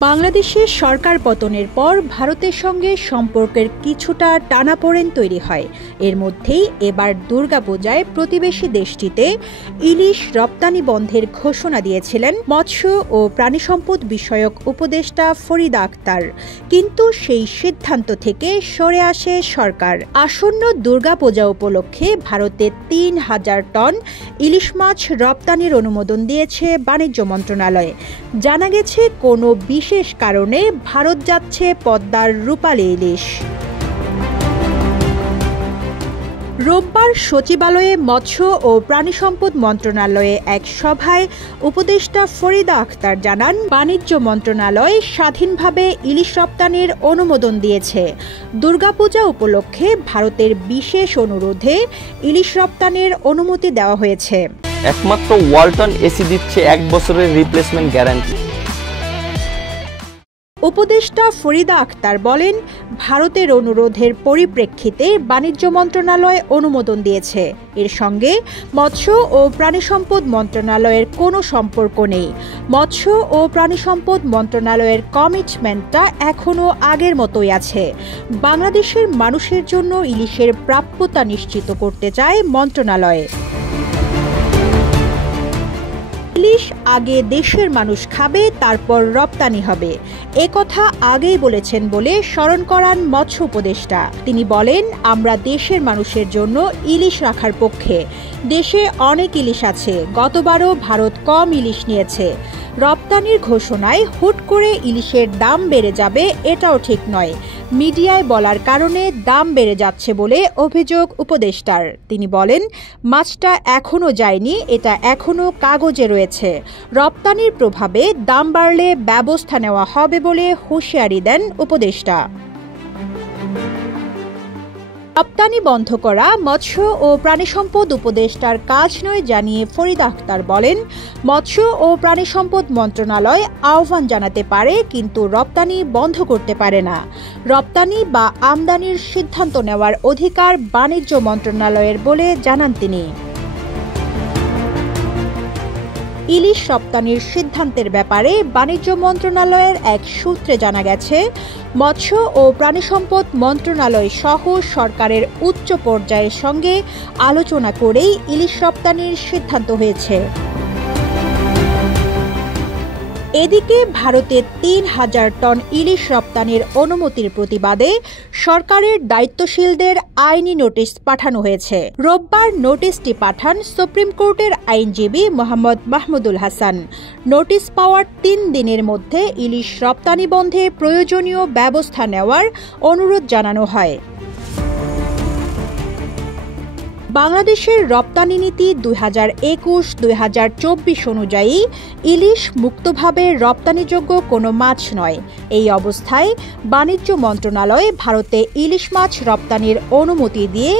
বাংলাদেশের সরকার পতনের পর ভারতের সঙ্গে সম্পর্কের কিছুটা টানাপোড়েন তৈরি হয়। এর মধ্যেই এবার দুর্গাপূজায় প্রতিবেশী দেশটিতে ইলিশ রপ্তানি বন্ধের ঘোষণা দিয়েছিলেন মৎস্য ও প্রাণিসম্পদ বিষয়ক উপদেষ্টা ফরিদা আক্তার। কিন্তু সেই সিদ্ধান্ত থেকে সরে আসে সরকার। আসন্ন দুর্গাপূজা উপলক্ষে ভারতে ৩,০০০ টন ইলিশ মাছ রপ্তানির অনুমোদন দিয়েছে বাণিজ্য মন্ত্রণালয়। জানা গেছে কোনো বিশেষ কারণে ভারত যাচ্ছে পদ্মার রূপালী ইলিশ। রোববার সচিবালয়ে মৎস্য ও প্রাণিসম্পদ মন্ত্রণালয়ে এক সভায় উপদেষ্টা ফরিদা আক্তার জানান, বাণিজ্য মন্ত্রণালয় স্বাধীনভাবে ইলিশ রপ্তানির অনুমোদন দিয়েছে। দুর্গাপূজা উপলক্ষে ভারতের বিশেষ অনুরোধে ইলিশ রপ্তানির অনুমতি দেওয়া হয়েছে। একমাত্র ওয়ালটন এসি দিচ্ছে 1 বছরের রিপ্লেসমেন্ট গ্যারান্টি। উপদেষ্টা ফরিদা আক্তার বলেন, ভারতের অনুরোধের পরিপ্রেক্ষিতে বাণিজ্য মন্ত্রণালয় অনুমোদন দিয়েছে। এর সঙ্গে মৎস্য ও প্রাণিসম্পদ মন্ত্রণালয়ের কোনো সম্পর্ক নেই। মৎস্য ও প্রাণিসম্পদ মন্ত্রণালয়ের কমিটমেন্টটা এখনও আগের মতোই আছে। বাংলাদেশের মানুষের জন্য ইলিশের প্রাপ্যতা নিশ্চিত করতে চায় মন্ত্রণালয়। ইলিশ আগে দেশের মানুষ খাবে, তারপর রপ্তানি হবে, একথা আগেই বলেছেন বলে স্মরণ করান মৎস্য উপদেষ্টা। তিনি বলেন, আমরা দেশের মানুষের জন্য ইলিশ রাখার পক্ষে। দেশে অনেক ইলিশ আছে, গতবারও ভারত কম ইলিশ নিয়েছে। রপ্তানির ঘোষণায় হুট করে ইলিশের দাম বেড়ে যাবে এটাও ঠিক নয়। মিডিয়ায় বলার কারণে দাম বেড়ে যাচ্ছে বলে অভিযোগ উপদেষ্টার। তিনি বলেন, মাছটা এখনও যায়নি, এটা এখনও কাগজে রয়েছে। রপ্তানির প্রভাবে দাম বাড়লে ব্যবস্থা নেওয়া হবে বলে হুঁশিয়ারি দেন উপদেষ্টা। রপ্তানি বন্ধ করা মৎস্য ও প্রাণিসম্পদ উপদেষ্টার কাজ নয় জানিয়ে ফরিদা আক্তার বলেন, মৎস্য ও প্রাণিসম্পদ মন্ত্রণালয় আহ্বান জানাতে পারে, কিন্তু রপ্তানি বন্ধ করতে পারে না। রপ্তানি বা আমদানির সিদ্ধান্ত নেওয়ার অধিকার বাণিজ্য মন্ত্রণালয়ের বলে জানান তিনি। ইলিশ রপ্তানির সিদ্ধান্তের ব্যাপারে বাণিজ্য মন্ত্রণালয়ের এক সূত্রে জানা গেছে, মৎস্য ও প্রাণিসম্পদ মন্ত্রণালয় সহ সরকারের উচ্চ পর্যায়ের সঙ্গে আলোচনা করেই ইলিশ রপ্তানির সিদ্ধান্ত হয়েছে। এদিকে ভারতে ৩,০০০ টন ইলিশ রপ্তানির অনুমতির প্রতিবাদে সরকারের দায়িত্বশীলদের আইনি নোটিশ পাঠানো হয়েছে। রোববার নোটিশটি পাঠান সুপ্রিম কোর্টের আইনজীবী মোহাম্মদ মাহমুদুল হাসান। নোটিশ পাওয়ার ৩ দিনের মধ্যে ইলিশ রপ্তানি বন্ধে প্রয়োজনীয় ব্যবস্থা নেওয়ার অনুরোধ জানানো হয়। বাংলাদেশের রপ্তানি নীতি 2021-2024 অনুযায়ী ইলিশ মুক্তভাবে রপ্তানিযোগ্য কোনো মাছ নয়। এই অবস্থায় বাণিজ্য মন্ত্রণালয় ভারতে ইলিশ মাছ রপ্তানির অনুমতি দিয়ে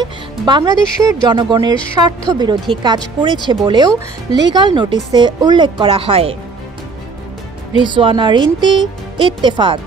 বাংলাদেশের জনগণের স্বার্থবিরোধী কাজ করেছে বলেও লিগ্যাল নোটিশে উল্লেখ করা হয়। রিজওয়ানা রিন্তি, ইত্তেফাক।